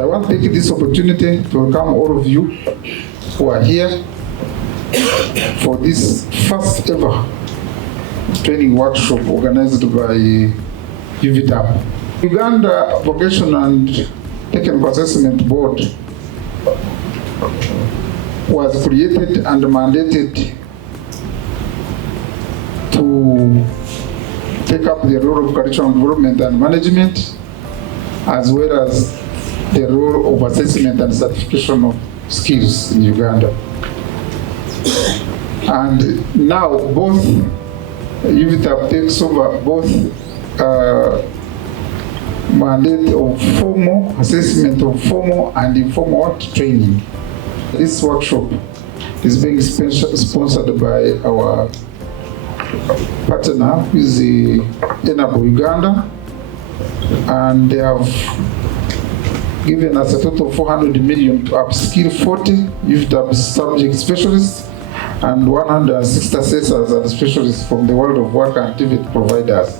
So I want to take this opportunity to welcome all of you who are here for this first ever training workshop organized by UVTAB. Uganda Vocational and Technical Assessment Board was created and mandated to take up the role of curriculum development and management, as well as the role of assessment and certification of skills in Uganda. And now both UVTAB takes over both mandate of formal assessment of formal and informal training. This workshop is being sponsored by our partner, who is the Enable Uganda, and they have given us a total of 400 million to upskill 40 UVTAB subject specialists and 160 assessors and specialists from the world of work and TVET providers.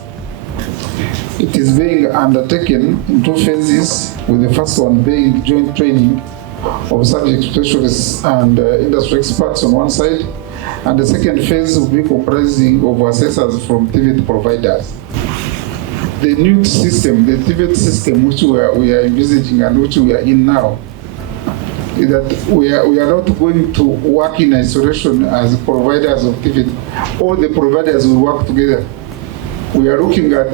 It is being undertaken in two phases, with the first one being joint training of subject specialists and industry experts on one side, and the second phase will be comprising of assessors from TVET providers. The new system, the TVET system, which we are envisaging and which we are in now, is that we are not going to work in isolation as providers of TVET. All the providers will work together. We are looking at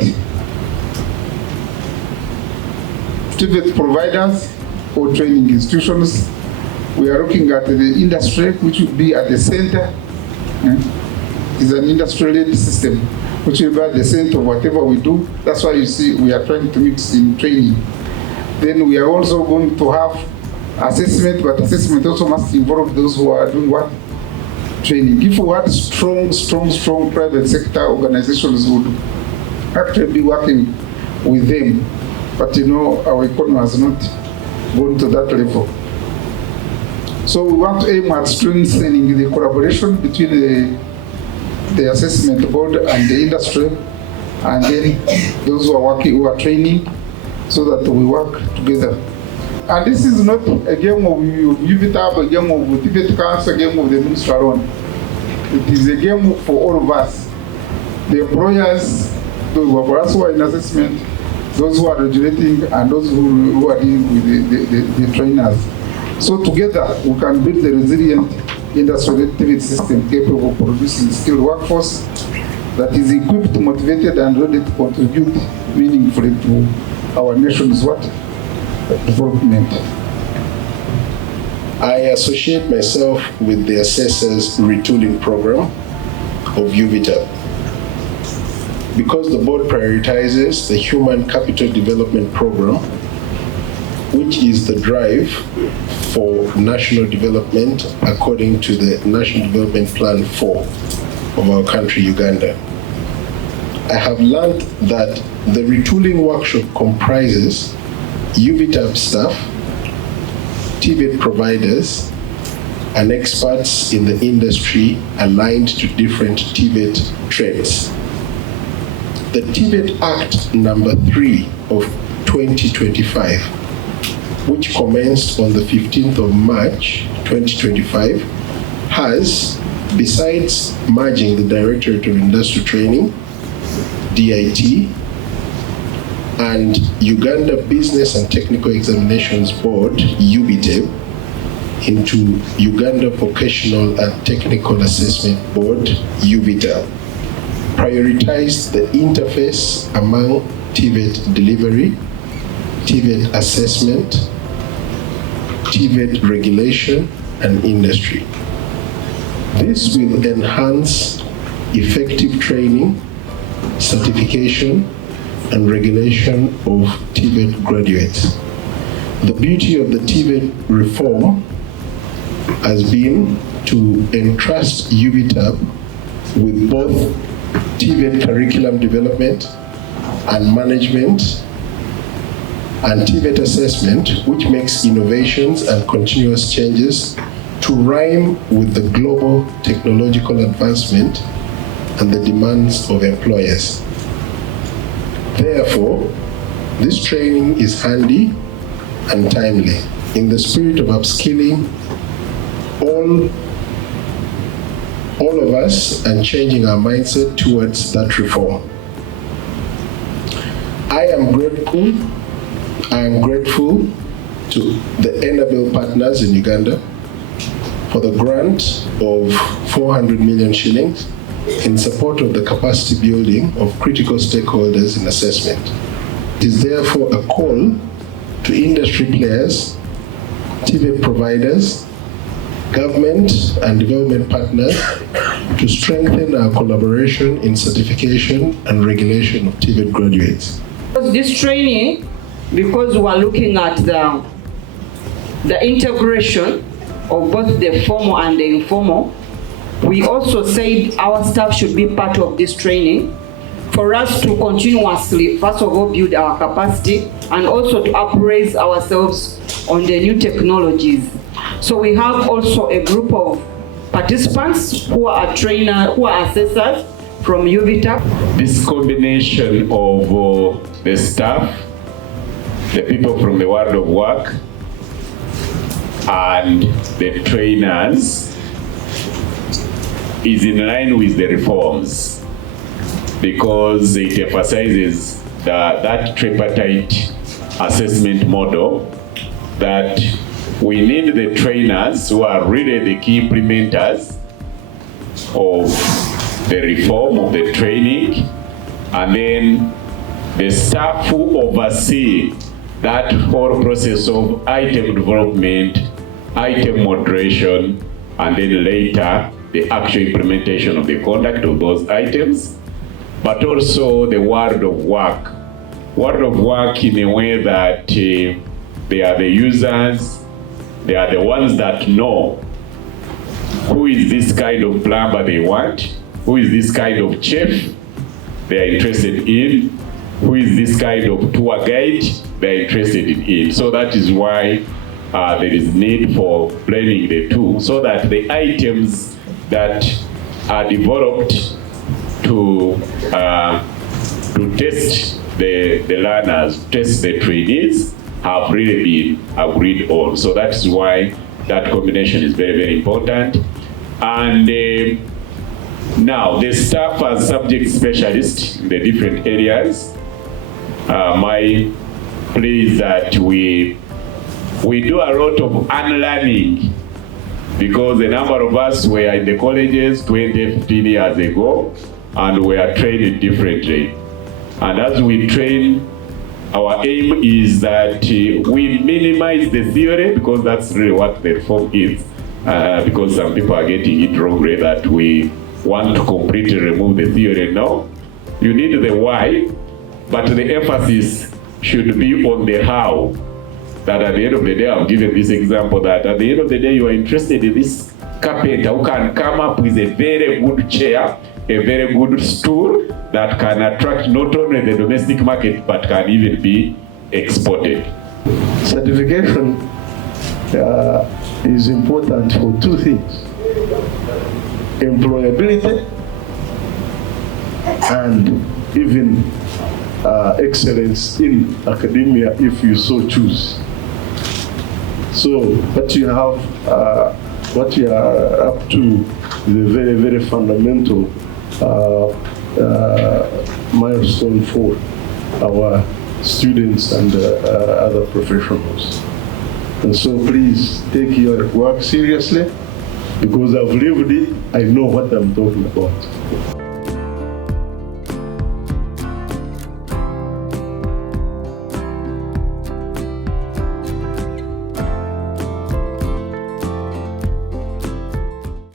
TVET providers or training institutions. We are looking at the industry, which will be at the center. It's an industry-led system, which will be at the center of whatever we do. That's why you see we are trying to mix in training. Then we are also going to have assessment, but assessment also must involve those who are doing what? Training. If we had strong private sector organizations, would actually be working with them. But you know, our economy has not gone to that level. So we want to aim at strengthening the collaboration between the assessment board and the industry, and then those who are working, who are training, so that we work together. And this is not a game of UVTAB, a game of the TVET Council, a game of the ministry alone. It is a game for all of us. The employers, those who are in assessment, those who are regulating, and those who are dealing with the trainers. So together we can build a resilient industrial TVET system capable of producing skilled workforce that is equipped, motivated, and ready to contribute meaningfully to our nation's development. I associate myself with the Assessors Retooling program of UVTAB. Because the board prioritizes the Human Capital Development Program, which is the drive for national development according to the National Development Plan 4 of our country, Uganda. I have learned that the retooling workshop comprises UVTAB staff, TVET providers, and experts in the industry aligned to different TVET trends. The TVET Act number 3 of 2025, which commenced on the 15th of March 2025, has, besides merging the Directorate of Industrial Training, DIT, and Uganda Business and Technical Examinations Board, UVTAB, into Uganda Vocational and Technical Assessment Board, UVTAB, prioritized the interface among TVET delivery, TVET assessment, TVET regulation, and industry. This will enhance effective training, certification, and regulation of TVET graduates. The beauty of the TVET reform has been to entrust UVTAB with both TVET curriculum development and management and TVET assessment, which makes innovations and continuous changes to rhyme with the global technological advancement and the demands of employers. Therefore, this training is handy and timely, in the spirit of upskilling all of us and changing our mindset towards that reform. I am grateful to the Enabel partners in Uganda for the grant of 400 million shillings in support of the capacity building of critical stakeholders in assessment. It is therefore a call to industry players, TVET providers, government and development partners to strengthen our collaboration in certification and regulation of TVET graduates. This training, because we're looking at the integration of both the formal and the informal, we also said our staff should be part of this training for us to continuously, first of all, build our capacity and also to appraise ourselves on the new technologies. So we have also a group of participants who are assessors from UVTAB. This combination of the staff, the people from the world of work, and the trainers is in line with the reforms, because it emphasizes that tripartite assessment model, that we need the trainers who are really the key implementers of the reform of the training, and then the staff who oversee that whole process of item development, item moderation, and then later the actual implementation of the conduct of those items, but also the world of work. World of work in a way that they are the users, they are the ones that know who is this kind of plumber they want, who is this kind of chef they are interested in, who is this kind of tour guide they are interested in. So that is why there is need for blending the two, so that the items that are developed to test the learners, test the trainees, have really been agreed on. So that is why that combination is very, very important. And now the staff as subject specialists in the different areas, my plea is that we do a lot of unlearning, because a number of us were in the colleges 20, 15 years ago, and we are trained differently. And as we train, our aim is that we minimize the theory, because that's really what the reform is, because some people are getting it wrongly, that we want to completely remove the theory. No, you need the why, but the emphasis should be on the how. That at the end of the day, I've given this example, that at the end of the day, you are interested in this carpenter who can come up with a very good chair, a very good stool that can attract not only the domestic market, but can even be exported. Certification is important for two things: employability and even excellence in academia, if you so choose. So what you have, what you are up to is a very, very fundamental milestone for our students and other professionals. And so please take your work seriously, because I've lived it, I know what I'm talking about.